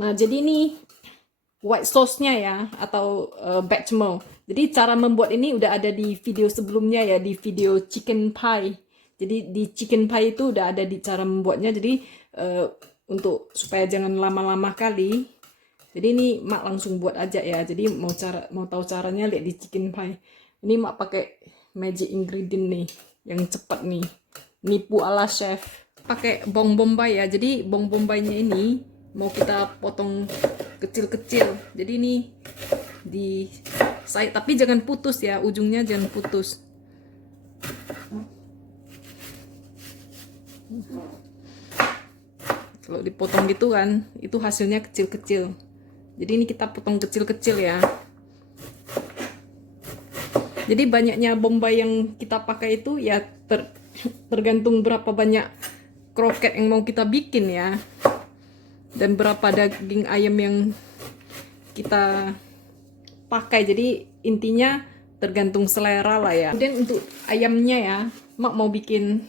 Nah, jadi ini white sauce-nya ya, atau bechamel. Jadi cara membuat ini udah ada di video sebelumnya ya, di video chicken pie. Jadi di chicken pie itu udah ada di cara membuatnya. Jadi untuk supaya jangan lama-lama kali. Jadi ini mak langsung buat aja ya. Jadi mau tahu caranya lihat di chicken pie. Ini mak pakai magic ingredient nih, yang cepat nih. Nipu ala chef. Pakai bawang bombay ya. Jadi bawang bombaynya ini mau kita potong kecil-kecil. Jadi ini di saya, tapi jangan putus ya, ujungnya jangan putus. Kalau dipotong gitu kan, itu hasilnya kecil-kecil. Jadi ini kita potong kecil-kecil ya. Jadi banyaknya bombay yang kita pakai itu ya tergantung berapa banyak kroket yang mau kita bikin ya. Dan berapa daging ayam yang kita pakai. Jadi intinya tergantung selera lah ya. Kemudian untuk ayamnya ya, mak mau bikin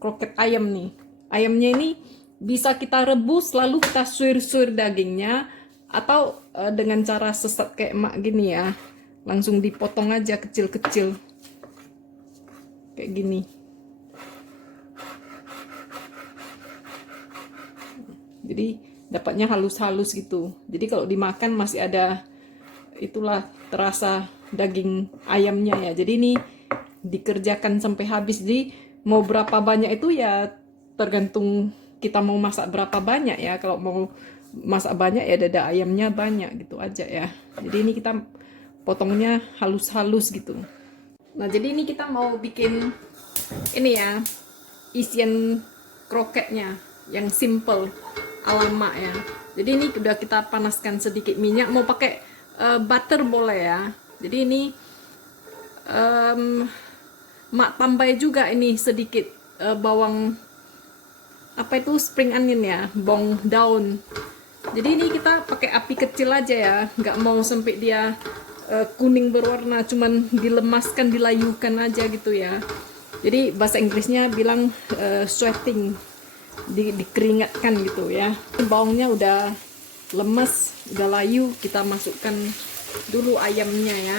kroket ayam nih. Ayamnya ini bisa kita rebus lalu kita suir-suir dagingnya, atau dengan cara sesat kayak mak gini ya, langsung dipotong aja kecil-kecil kayak gini. Jadi dapatnya halus-halus gitu. Jadi kalau dimakan masih ada itulah, terasa daging ayamnya ya. Jadi ini dikerjakan sampai habis. Jadi mau berapa banyak itu ya tergantung kita mau masak berapa banyak ya. Kalau mau masak banyak ya dada ayamnya banyak gitu aja ya. Jadi ini kita potongnya halus-halus gitu. Nah, jadi ini kita mau bikin ini ya, isian kroketnya yang simple ala mak ya. Jadi ini udah kita panaskan sedikit minyak, mau pakai butter boleh ya. Jadi ini mak tambah juga ini sedikit bawang, apa itu, spring onion ya, bawang daun. Jadi ini kita pakai api kecil aja ya, nggak mau sampai dia kuning berwarna, cuman dilemaskan, dilayukan aja gitu ya. Jadi bahasa Inggrisnya bilang sweating, dikeringatkan gitu ya. Bawangnya udah lemes, udah layu, kita masukkan dulu ayamnya ya.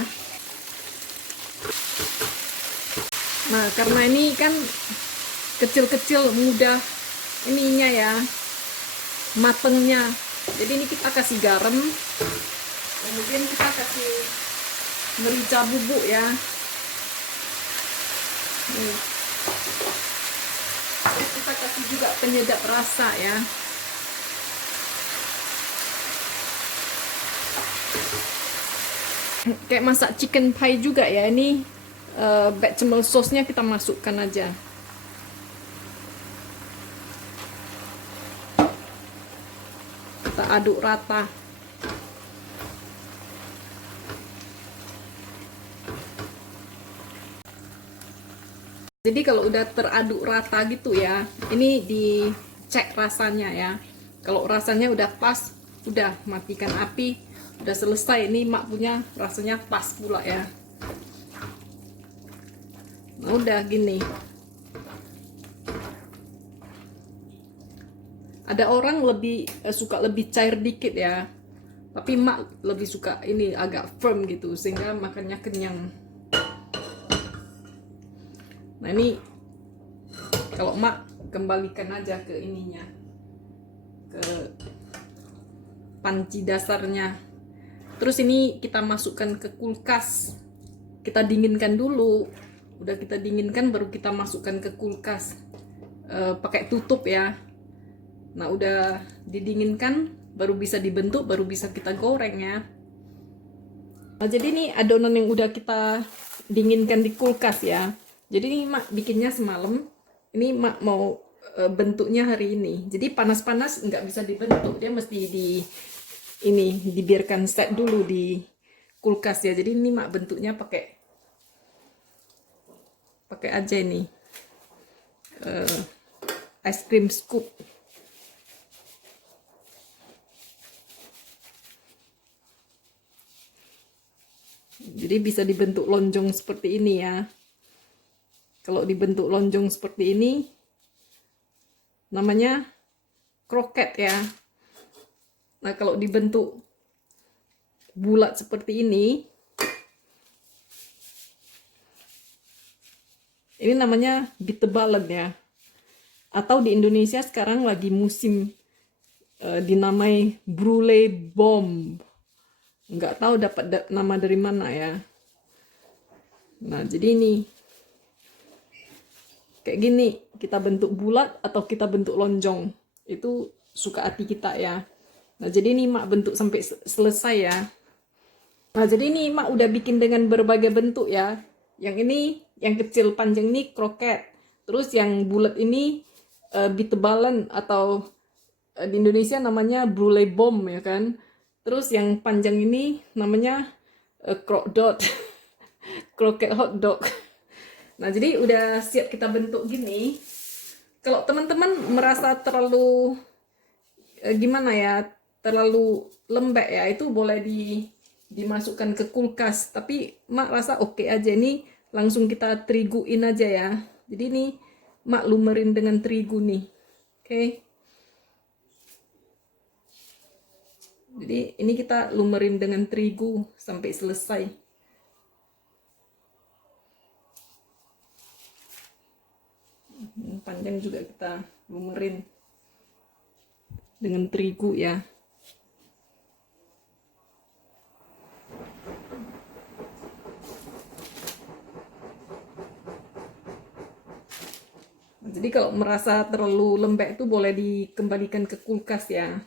Nah, karena ini kan kecil-kecil mudah ininya ya, matengnya. Jadi ini kita kasih garam, kemudian kita kasih merica bubuk ya. Nih. Kita kasih juga penyedap rasa ya. Kayak masak chicken pie juga ya, ini bechamel sauce-nya kita masukkan aja. Kita aduk rata. Jadi kalau udah teraduk rata gitu ya, ini dicek rasanya ya. Kalau rasanya udah pas, udah matikan api, udah selesai. Ini mak punya rasanya pas pula ya. Nah, udah gini. Ada orang lebih suka lebih cair dikit ya, tapi mak lebih suka ini agak firm gitu sehingga makannya kenyang. Nah, ini kalau mak kembalikan aja ke ininya, ke panci dasarnya. Terus ini kita masukkan ke kulkas, kita dinginkan dulu. Udah kita dinginkan baru kita masukkan ke kulkas, pakai tutup ya. Nah, udah didinginkan baru bisa dibentuk, baru bisa kita goreng ya. Nah, jadi ini adonan yang udah kita dinginkan di kulkas ya. Jadi ini mak bikinnya semalam. Ini mak mau bentuknya hari ini. Jadi panas-panas nggak bisa dibentuk, dia mesti dibiarkan set dulu di kulkas ya. Jadi ini mak bentuknya pakai aja ini ice cream scoop. Jadi bisa dibentuk lonjong seperti ini ya. Kalau dibentuk lonjong seperti ini namanya kroket ya. Nah, kalau dibentuk bulat seperti ini namanya bitterballen ya. Atau di Indonesia sekarang lagi musim dinamai brulee bomb. Nggak tahu dapat nama dari mana ya. Nah, jadi ini kayak gini, kita bentuk bulat atau kita bentuk lonjong. Itu suka hati kita ya. Nah, jadi ini Mak bentuk sampai selesai ya. Nah, jadi ini Mak udah bikin dengan berbagai bentuk ya. Yang ini, yang kecil panjang ini kroket. Terus yang bulat ini bitterballen atau di Indonesia namanya brulee bomb ya kan. Terus yang panjang ini namanya crock dot, kroket hot dog. Nah, jadi udah siap kita bentuk gini. Kalau teman-teman merasa terlalu gimana ya, terlalu lembek ya, itu boleh dimasukkan ke kulkas. Tapi Mak rasa oke aja, ini langsung kita teriguin aja ya. Jadi ini Mak lumerin dengan terigu nih. Oke. Jadi ini kita lumerin dengan terigu sampai selesai. Panjang juga kita lumerin dengan terigu ya. Jadi kalau merasa terlalu lembek itu boleh dikembalikan ke kulkas ya.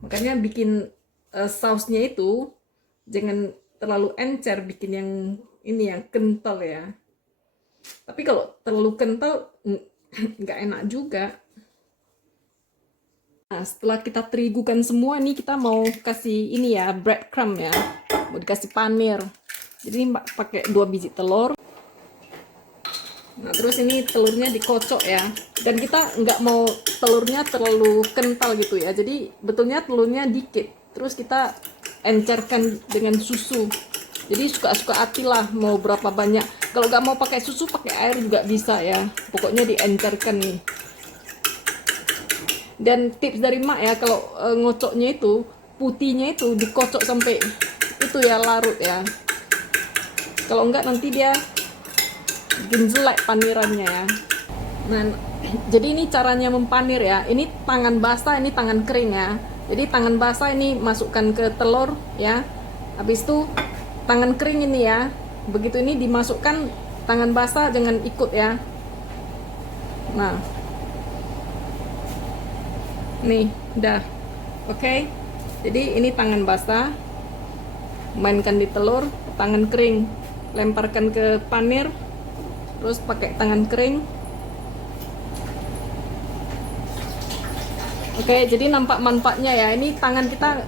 Makanya bikin sausnya itu jangan terlalu encer, bikin yang ini yang kental ya. Tapi kalau terlalu kental nggak enak juga. Nah, setelah kita terigukan semua nih, kita mau kasih ini ya, breadcrumb ya. Mau dikasih panir. Jadi Mbak pakai 2 biji telur. Nah, terus ini telurnya dikocok ya. Dan kita nggak mau telurnya terlalu kental gitu ya. Jadi betulnya telurnya dikit. Terus kita encerkan dengan susu. Jadi suka-suka hati lah mau berapa banyak. Kalau nggak mau pakai susu, pakai air juga bisa ya. Pokoknya diencerkan nih. Dan tips dari Mak ya, kalau ngocoknya itu, putihnya itu dikocok sampai itu ya larut ya. Kalau enggak nanti dia bikin jelek panirannya ya. Nah, jadi ini caranya mempanir ya. Ini tangan basah, ini tangan kering ya. Jadi tangan basah ini masukkan ke telur ya. Habis itu tangan kering ini ya. Begitu ini dimasukkan, tangan basah jangan ikut ya. Nah, nih udah oke. Jadi ini tangan basah, mainkan di telur, tangan kering lemparkan ke panir, terus pakai tangan kering. Oke, jadi nampak manfaatnya ya. Ini tangan kita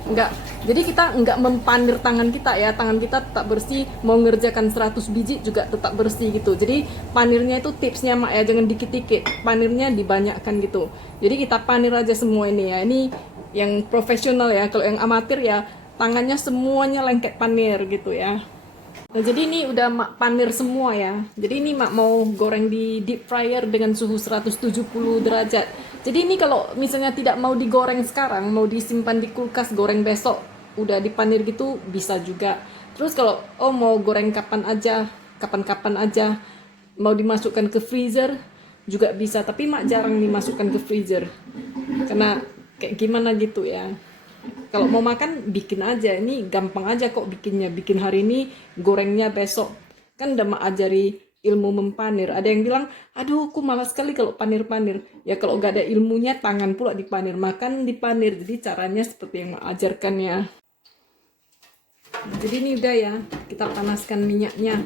nggak mempanir tangan kita ya. Tangan kita tetap bersih. Mau ngerjakan 100 biji juga tetap bersih gitu. Jadi panirnya itu tipsnya Mak ya, jangan dikit-dikit. Panirnya dibanyakkan gitu. Jadi kita panir aja semua ini ya. Ini yang profesional ya. Kalau yang amatir ya tangannya semuanya lengket panir gitu ya. Nah, jadi ini udah Mak panir semua ya. Jadi ini Mak mau goreng di deep fryer dengan suhu 170 derajat. Jadi ini kalau misalnya tidak mau digoreng sekarang, mau disimpan di kulkas goreng besok, udah dipanir gitu bisa juga. Terus kalau mau goreng kapan-kapan aja, mau dimasukkan ke freezer juga bisa. Tapi Mak jarang dimasukkan ke freezer. Karena kayak gimana gitu ya. Kalau mau makan bikin aja, ini gampang aja kok bikinnya. Bikin hari ini, gorengnya besok. Kan udah Mak ajari ilmu mempanir. Ada yang bilang, aduh aku malas sekali kalau panir-panir. Ya kalau gak ada ilmunya, tangan pula dipanir. Makan dipanir. Jadi caranya seperti yang Mak ajarkan ya. Jadi ini udah ya, kita panaskan minyaknya.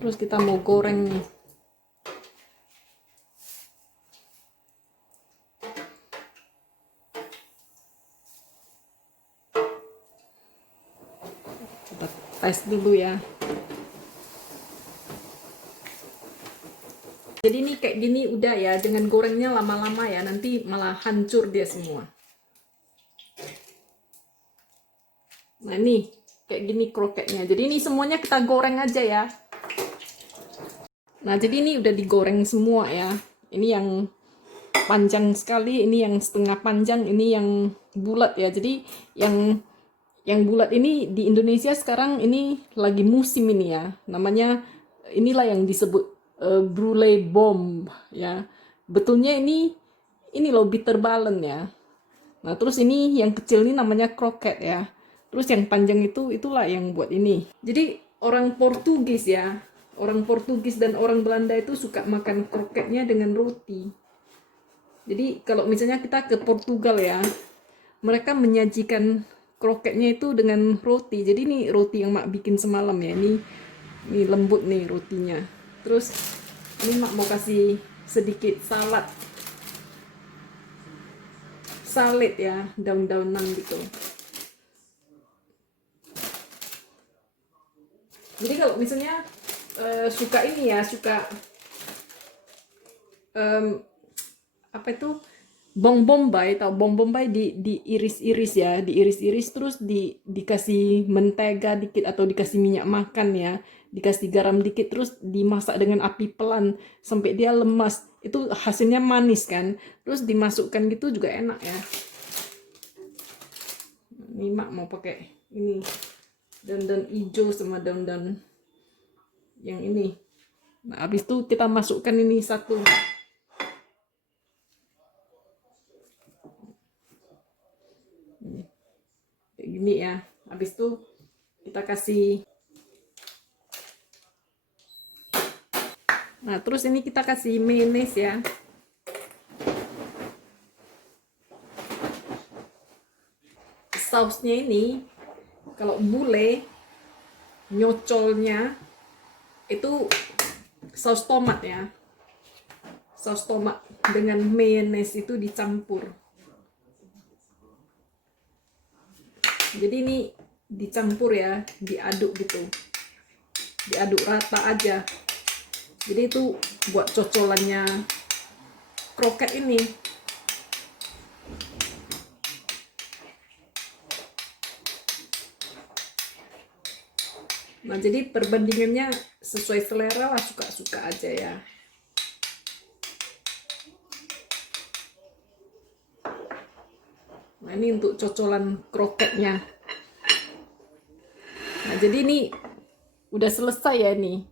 Terus kita mau goreng nih. Kita tes dulu ya. Jadi ini kayak gini udah ya, dengan gorengnya lama-lama ya, nanti malah hancur dia semua. Nah ini kayak gini kroketnya. Jadi ini semuanya kita goreng aja ya. Nah, jadi ini udah digoreng semua ya. Ini yang panjang sekali, ini yang setengah panjang, ini yang bulat ya. Jadi yang bulat ini di Indonesia sekarang ini lagi musim ini ya. Namanya inilah yang disebut brulee bomb ya. Betulnya ini loh bitter balen ya. Nah, terus ini yang kecil ini namanya kroket ya. Terus yang panjang itulah yang buat ini. Jadi orang Portugis ya, orang Portugis dan orang Belanda itu suka makan kroketnya dengan roti. Jadi kalau misalnya kita ke Portugal ya, mereka menyajikan kroketnya itu dengan roti. Jadi ini roti yang mak bikin semalam ya. Ini lembut nih rotinya. Terus ini mak mau kasih sedikit salad ya, daun-daunan gitu. Jadi kalau misalnya suka ini ya, suka apa itu bawang bombay, tahu bawang bombay diiris-iris ya, diiris-iris terus dikasih mentega dikit atau dikasih minyak makan ya, dikasih garam dikit terus dimasak dengan api pelan sampai dia lemas. Itu hasilnya manis kan. Terus dimasukkan gitu juga enak ya. Ini mak mau pakai ini daun-daun hijau sama daun-daun yang ini. Nah, habis itu kita masukkan ini satu. Kayak gini ya. Habis itu kita kasih. Nah, terus ini kita kasih mayonnaise ya. Sausnya ini kalau bule nyocolnya itu saus tomat ya. Saus tomat dengan mayonnaise itu dicampur. Jadi ini dicampur ya, diaduk gitu. Diaduk rata aja. Jadi itu buat cocolannya kroket ini. Nah, jadi perbandingannya sesuai selera lah, suka-suka aja ya. Nah, ini untuk cocolan kroketnya. Nah, jadi ini udah selesai ya nih.